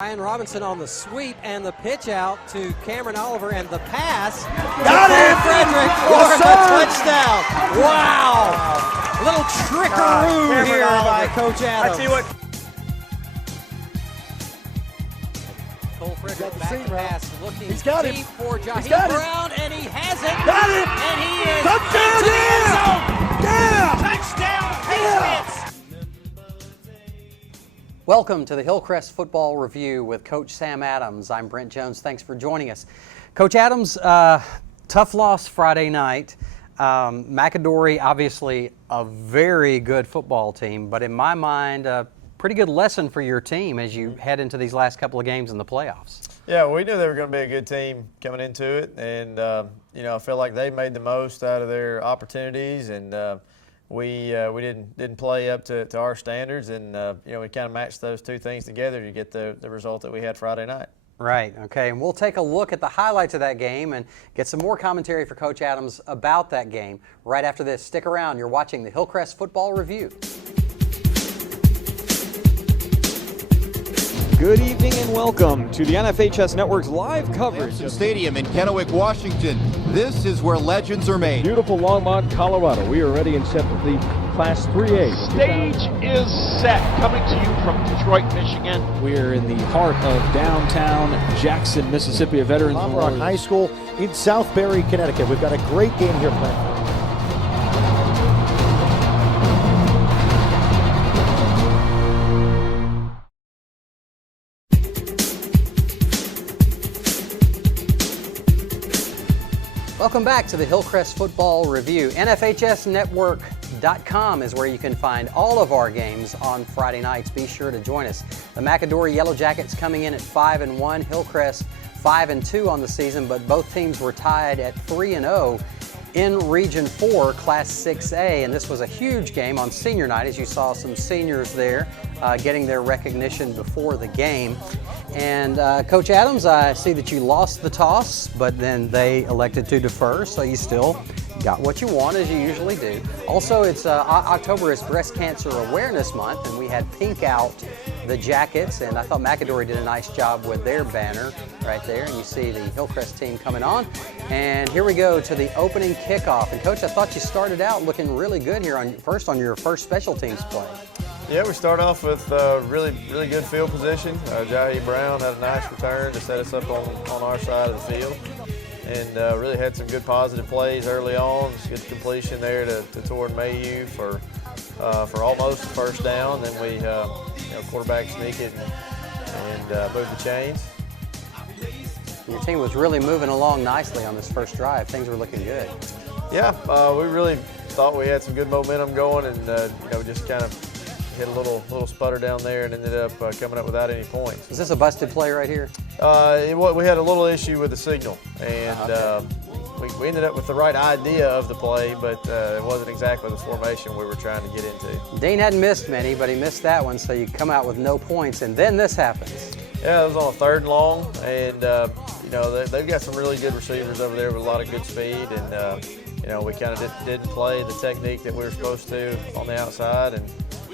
Ryan Robinson on the sweep and the pitch out to Cameron Oliver and the pass. Got it! Frederick for the touchdown. Wow. A little trickaroo here by Coach Adams. I tell you what. Cole Frederick back to pass, looking He's got deep it. for Jaheim He's got it. Brown, and he has it. Got it. And he is Touchdown, into the end zone. Yeah! Touchdown, Patriots. Welcome to the Hillcrest Football Review with Coach Sam Adams. I'm Brent Jones. Thanks for joining us. Coach Adams, tough loss Friday night. McAdory, obviously a very good football team, but in my mind, a pretty good lesson for your team as you head into these last couple of games in the playoffs. Yeah, we knew they were going to be a good team coming into it, and I feel like they made the most out of their opportunities, and we didn't play up to our standards, and we kind of matched those two things together to get the result that we had Friday night. Right. Okay, and we'll take a look at the highlights of that game and get some more commentary for Coach Adams about that game right after this. Stick around. You're watching the Hillcrest Football Review. Good evening and welcome to the NFHS Network's live coverage of Stadium in Kennewick, Washington. This is where legends are made. beautiful Longmont, Colorado. We are ready and set for the Class 3A. Stage is set, coming to you from Detroit, Michigan. We're in the heart of downtown Jackson, Mississippi, a Veterans Rock High School in Southbury, Connecticut. We've got a great game here planned. Welcome back to the Hillcrest Football Review. NFHSnetwork.com is where you can find all of our games on Friday nights. Be sure to join us. The McAdory Yellow Jackets coming in at 5-1, Hillcrest 5-2 on the season, but both teams were tied at 3-0 in Region 4, Class 6A, and this was a huge game on senior night, as you saw some seniors there getting their recognition before the game. And Coach Adams, I see that you lost the toss, but then they elected to defer, so you still got what you want, as you usually do. Also, it's October is Breast Cancer Awareness Month, and we had pink out the jackets, and I thought McAdory did a nice job with their banner right there, and you see the Hillcrest team coming on. And here we go to the opening kickoff. And Coach, I thought you started out looking really good here on your first special teams play. Yeah, we start off with really good field position. Jaheim Brown had a nice return to set us up on our side of the field, and really had some good positive plays early on. Good completion there to Torrin Mayhew for almost the first down. Then we quarterback sneak it and move the chains. Your team was really moving along nicely on this first drive. Things were looking good. Yeah, we really thought we had some good momentum going, and just kind of hit a little sputter down there and ended up coming up without any points. Is this a busted play right here? We had a little issue with the signal, and we ended up with the right idea of the play, but it wasn't exactly the formation we were trying to get into. Dean hadn't missed many, but he missed that one, so you come out with no points, and then this happens. Yeah, it was on a 3rd and long, and they've got some really good receivers over there with a lot of good speed, and we kind of didn't play the technique that we were supposed to on the outside, and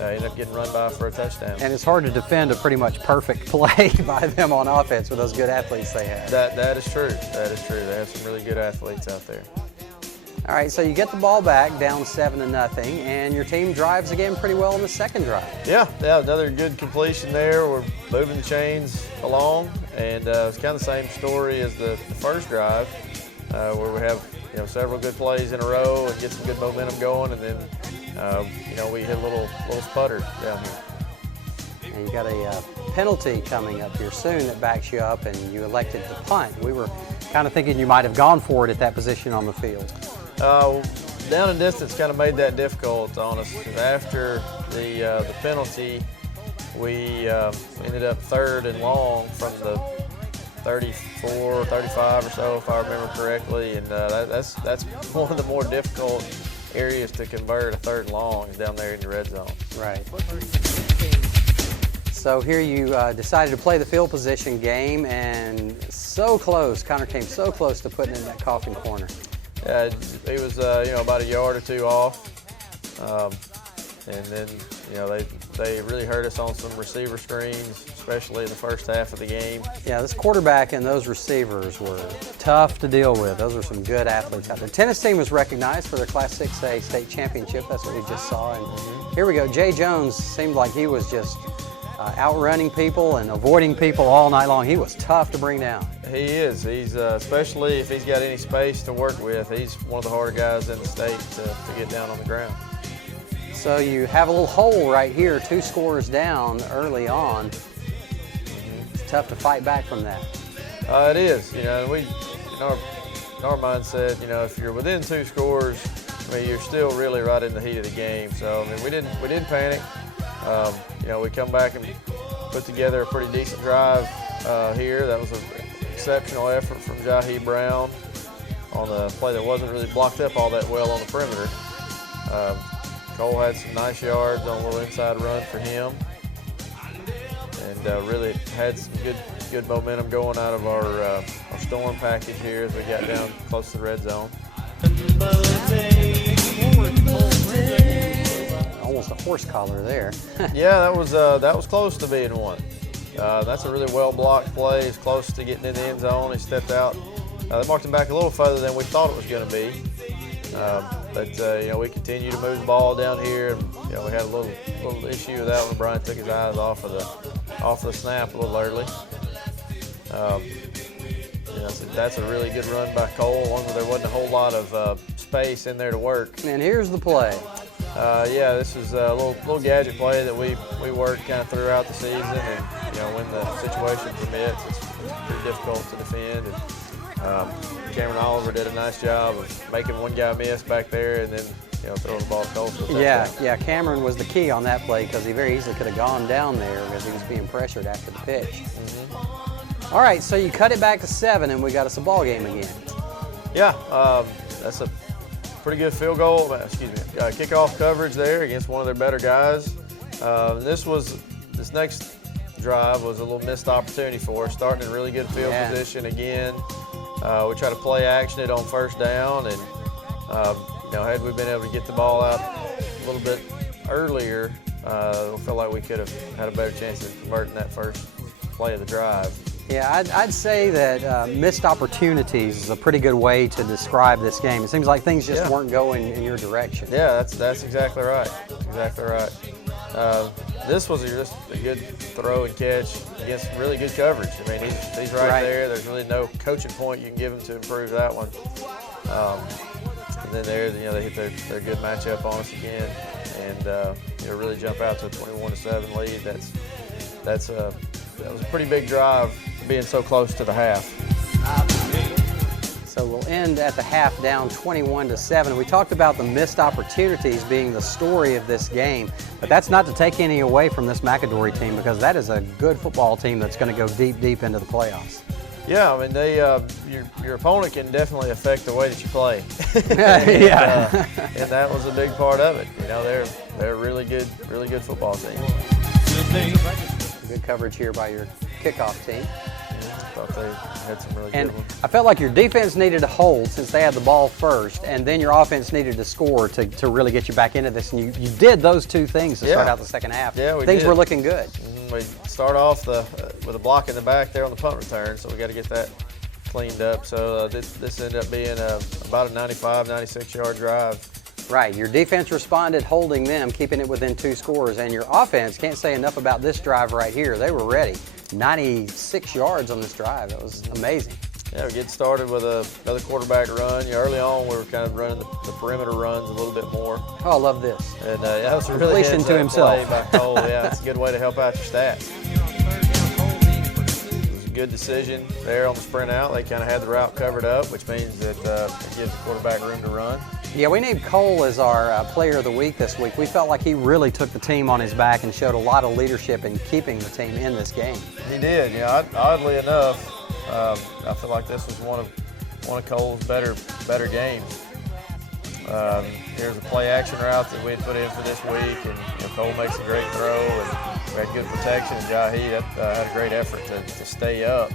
ended up getting run by for a touchdown. And it's hard to defend a pretty much perfect play by them on offense with those good athletes they have. That is true. That is true. They have some really good athletes out there. All right, so you get the ball back down 7-0, and your team drives again pretty well in the second drive. Yeah, another good completion there. We're moving the chains along, and it's kind of the same story as the first drive, where we have several good plays in a row and get some good momentum going, and then we hit a little sputter down here. And you got a penalty coming up here soon that backs you up, and you elected to punt. We were kind of thinking you might have gone for it at that position on the field. Down and distance kind of made that difficult on us. After the penalty, we ended up 3rd and long from the 34, 35 or so, if I remember correctly, and that's one of the more difficult areas to convert a 3rd and long is down there in the red zone. Right. So here you decided to play the field position game, and so close. Connor came so close to putting it in that coffin corner. Yeah, he was about a yard or two off, and then they really hurt us on some receiver screens. especially in the first half of the game. Yeah, this quarterback and those receivers were tough to deal with. Those are some good athletes out there. Tennis team was recognized for their Class 6A state championship. That's what we just saw. And here we go. Jay Jones seemed like he was just outrunning people and avoiding people all night long. He was tough to bring down. He is. He's especially if he's got any space to work with. He's one of the harder guys in the state to get down on the ground. So you have a little hole right here, 2 scores down early on. It's tough to fight back from that. It is. You know, in our mindset, you know, if you're within 2 scores, I mean, you're still really right in the heat of the game. So I mean, we didn't panic. You know, we come back and put together a pretty decent drive here. That was an exceptional effort from Jahi Brown on a play that wasn't really blocked up all that well on the perimeter. Cole had some nice yards on a little inside run for him, and really had some good momentum going out of our storm package here as we got down close to the red zone. Almost a horse collar there. Yeah, that was close to being one. That's a really well blocked play. He's close to getting in the end zone. He stepped out. They marked him back a little further than we thought it was going to be. But you know, we continue to move the ball down here, and you know, we had a little issue with that when Brian took his eyes off of the snap a little early. You know, so that's a really good run by Cole, one where there wasn't a whole lot of space in there to work. And here's the play. Yeah, this is a little gadget play that we worked kind of throughout the season, and you know, when the situation permits, it's pretty difficult to defend. And Cameron Oliver did a nice job of making one guy miss back there, and then you know, throwing the ball to Cole. Yeah, Cameron was the key on that play because he very easily could have gone down there because he was being pressured after the pitch. All right, so you cut it back to 7, and we got us a ball game again. Yeah, that's a pretty good field goal. Kickoff coverage there against one of their better guys. This next drive was a little missed opportunity for us, starting in really good field position again. We try to play action it on first down, and you know, had we been able to get the ball out a little bit earlier, we felt like we could have had a better chance of converting that first play of the drive. Yeah, I'd say that missed opportunities is a pretty good way to describe this game. It seems like things just weren't going in your direction. Yeah, that's exactly right. Exactly right. This was just a good throw and catch against really good coverage. I mean, he's right there. There's really no coaching point you can give him to improve that one. And then you know, they hit their good matchup on us again, and you know, really jump out to a 21-7 lead. That was a pretty big drive, being so close to the half. So we'll end at the half down 21-7. We talked about the missed opportunities being the story of this game, but that's not to take any away from this McAdory team, because that is a good football team that's going to go deep into the playoffs. Yeah, I mean, your opponent can definitely affect the way that you play. And that was a big part of it. You know, they're a really good football team. Good coverage here by your kickoff team. I thought they had some really And good ones. I felt like your defense needed to hold since they had the ball first, and then your offense needed to score to really get you back into this. And you did those two things to start out the second half. Yeah, we Things did. were looking good. We start off with a block in the back there on the punt return, so we got to get that cleaned up. So this ended up being about a 95, 96-yard drive. Right, your defense responded, holding them, keeping it within 2 scores, and your offense, can't say enough about this drive right here. They were ready. 96 yards on this drive. That was amazing. Yeah, we get started with another quarterback run. Early on, we were kind of running the perimeter runs a little bit more. Oh, I love this. And that was a really Completion to himself. play by Cole. Yeah, it's a good way to help out your stats. It was a good decision there on the sprint out. They kind of had the route covered up, which means that it gives the quarterback room to run. Yeah, we named Cole as our player of the week this week. We felt like he really took the team on his back and showed a lot of leadership in keeping the team in this game. He did. Yeah, oddly enough, I feel like this was one of Cole's better games. Here's a play action route that we had put in for this week, and you know, Cole makes a great throw, and we had good protection. And Jahi had a great effort to stay up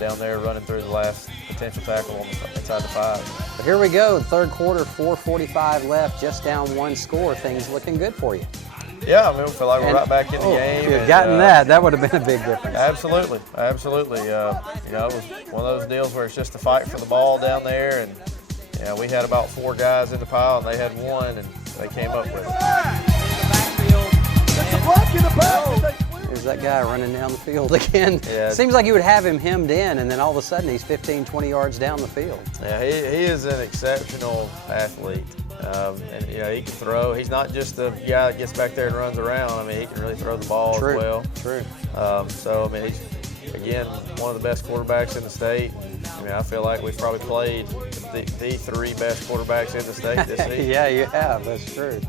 down there, running through the last potential tackle on inside the 5. But here we go, third quarter, 4:45 left, just down 1 score. Things looking good for you. Yeah, I mean, we feel like we're right back in the game. If you had gotten that would have been a big difference. Absolutely, absolutely. You know, it was one of those deals where it's just a fight for the ball down there, and we had about 4 guys in the pile, and they had 1, and they came up with it. There's that guy running down the field again. Yeah. Seems like you would have him hemmed in, and then all of a sudden he's 15, 20 yards down the field. Yeah, he is an exceptional athlete. And he can throw. He's not just the guy that gets back there and runs around. I mean, he can really throw the ball as well. True. So, I mean, he's, again, one of the best quarterbacks in the state. I mean, I feel like we've probably played the 3 best quarterbacks in the state this season. Yeah, you have. That's true.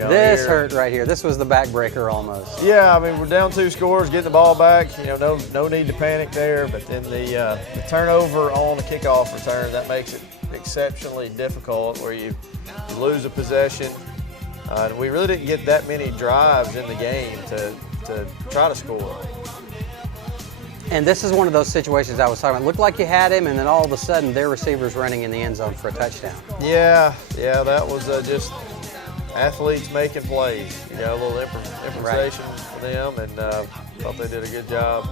This hurt right here. This was the backbreaker almost. Yeah, I mean, we're down 2 scores, getting the ball back. No need to panic there. But then the turnover on the kickoff return, that makes it exceptionally difficult, where you lose a possession. And we really didn't get that many drives in the game to try to score. And this is one of those situations I was talking about. It looked like you had him, and then all of a sudden their receiver's running in the end zone for a touchdown. Yeah, that was just athletes making plays. A little improvisation for them, and thought they did a good job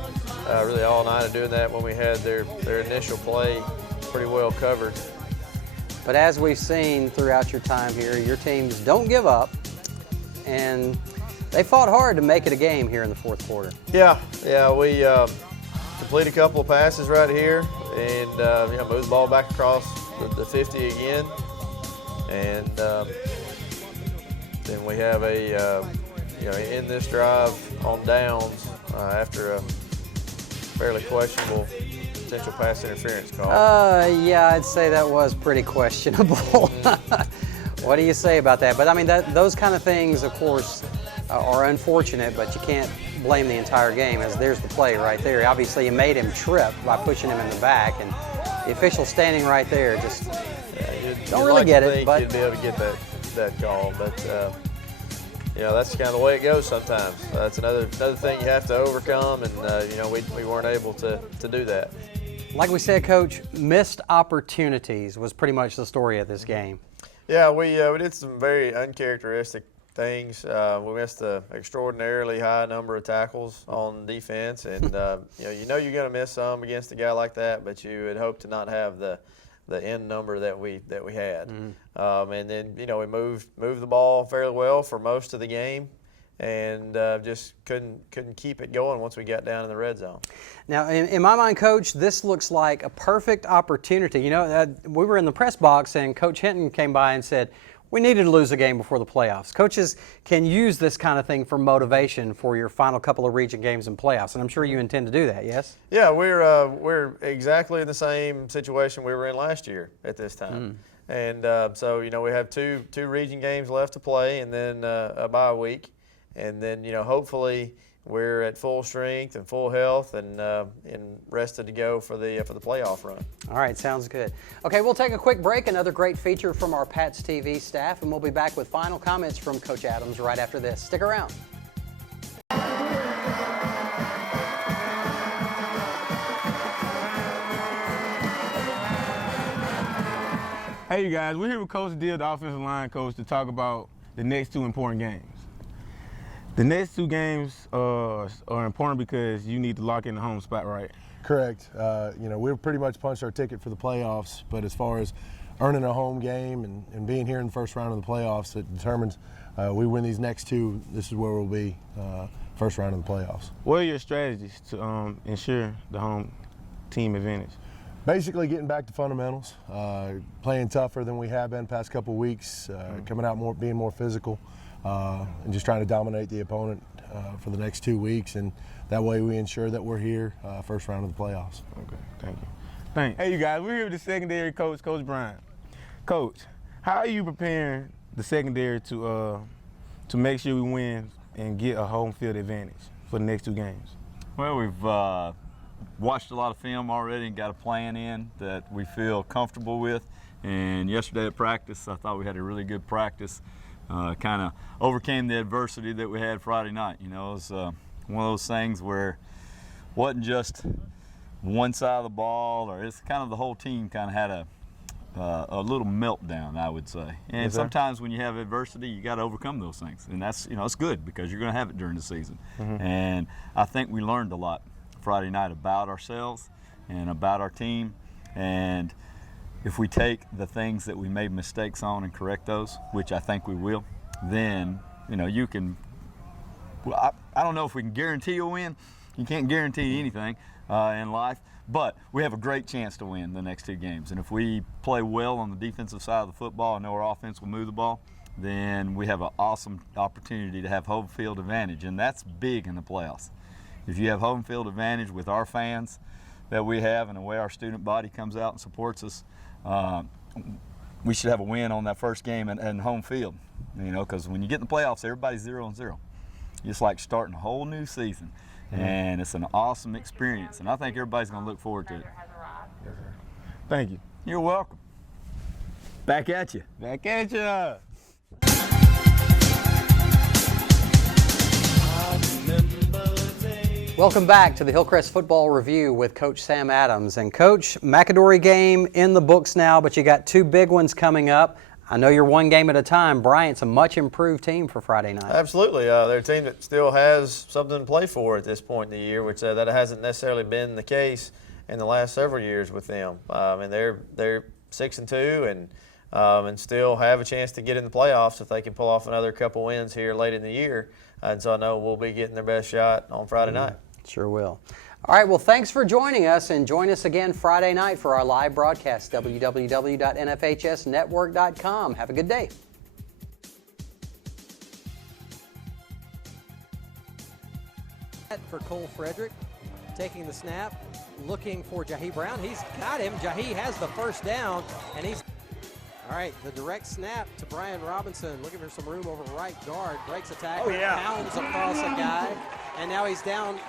really all night of doing that when we had their initial play pretty well covered. But as we've seen throughout your time here, your teams don't give up, and they fought hard to make it a game here in the 4th quarter. Yeah, we complete a couple of passes right here, and move the ball back across the 50 again, and then we have in this drive on downs after a fairly questionable potential pass interference call. Yeah, I'd say that was pretty questionable. What do you say about that? But I mean, those kind of things, of course, are unfortunate, but you can't blame the entire game, as there's the play right there. Obviously, you made him trip by pushing him in the back, and the official standing right there just don't really get it. But you'd be able to get that call, but that's kind of the way it goes sometimes. That's another thing you have to overcome, and we weren't able to do that. Like we said, Coach, missed opportunities was pretty much the story of this game. Yeah, we did some very uncharacteristic things. We missed an extraordinarily high number of tackles on defense, and you're going to miss some against a guy like that, but you would hope to not have the end number that we had. And then we moved the ball fairly well for most of the game, and just couldn't keep it going once we got down in the red zone. Now, in my mind, Coach, this looks like a perfect opportunity. We were in the press box, and Coach Hinton came by and said, we needed to lose a game before the playoffs. Coaches can use this kind of thing for motivation for your final couple of region games and playoffs, and I'm sure you intend to do that, yes? Yeah, we're exactly in the same situation we were in last year at this time. And so, we have two region games left to play, and then a bye week. And then, hopefully we're at full strength and full health and rested to go for the playoff run. All right, sounds good. Okay, we'll take a quick break. Another great feature from our Pats TV staff, and we'll be back with final comments from Coach Adams right after this. Stick around. Hey, you guys, we're here with Coach Deal, the offensive line coach, to talk about the next 2 important games. The next 2 games are important because you need to lock in the home spot, right? Correct. We've pretty much punched our ticket for the playoffs, but as far as earning a home game and being here in the first round of the playoffs, it determines we win these next 2, this is where we'll be first round of the playoffs. What are your strategies to ensure the home team advantage? Basically getting back to fundamentals, playing tougher than we have been past couple weeks, coming out being more physical, and just trying to dominate the opponent for the next 2 weeks, and that way we ensure that we're here first round of the playoffs. Okay, thank you. Thanks. Hey, you guys, we're here with the secondary coach, Coach Bryant. Coach, how are you preparing the secondary to make sure we win and get a home field advantage for the next 2 games? Well, we've watched a lot of film already and got a plan in that we feel comfortable with. And yesterday at practice, I thought we had a really good practice. Kind of overcame the adversity that we had Friday night. It was one of those things where it wasn't just one side of the ball, or it's kind of the whole team kind of had a little meltdown, I would say. And sometimes when you have adversity, you got to overcome those things, and that's it's good because you're going to have it during the season. And I think we learned a lot Friday night about ourselves and about our team. And if we take the things that we made mistakes on and correct those, which I think we will, then you can. Well, I don't know if we can guarantee a win. You can't guarantee anything in life. But we have a great chance to win the next 2 games. And if we play well on the defensive side of the football and know our offense will move the ball, then we have an awesome opportunity to have home field advantage. And that's big in the playoffs. If you have home field advantage with our fans that we have and the way our student body comes out and supports us, we should have a win on that first game and home field. Because when you get in the playoffs, everybody's 0-0. It's like starting a whole new season. And it's an awesome experience, and I think everybody's going to look forward to it. Thank you. You're welcome. Back at you. Back at you. Welcome back to the Hillcrest Football Review with Coach Sam Adams. And Coach, McAdory game in the books now, but you got 2 big ones coming up. I know you're 1 game at a time. Bryant's a much improved team for Friday night. Absolutely. They're a team that still has something to play for at this point in the year, which that hasn't necessarily been the case in the last several years with them. And they're 6-2 and still have a chance to get in the playoffs if they can pull off another couple wins here late in the year. And so I know we'll be getting their best shot on Friday night. Sure will. All right, well, thanks for joining us, and join us again Friday night for our live broadcast, www.nfhsnetwork.com. Have a good day. For Cole Frederick, taking the snap, looking for Jahi Brown. He's got him. Jahi has the first down, and he's... All right, the direct snap to Brian Robinson, looking for some room over right guard, breaks a tackle, pounds across a guy, and now he's down.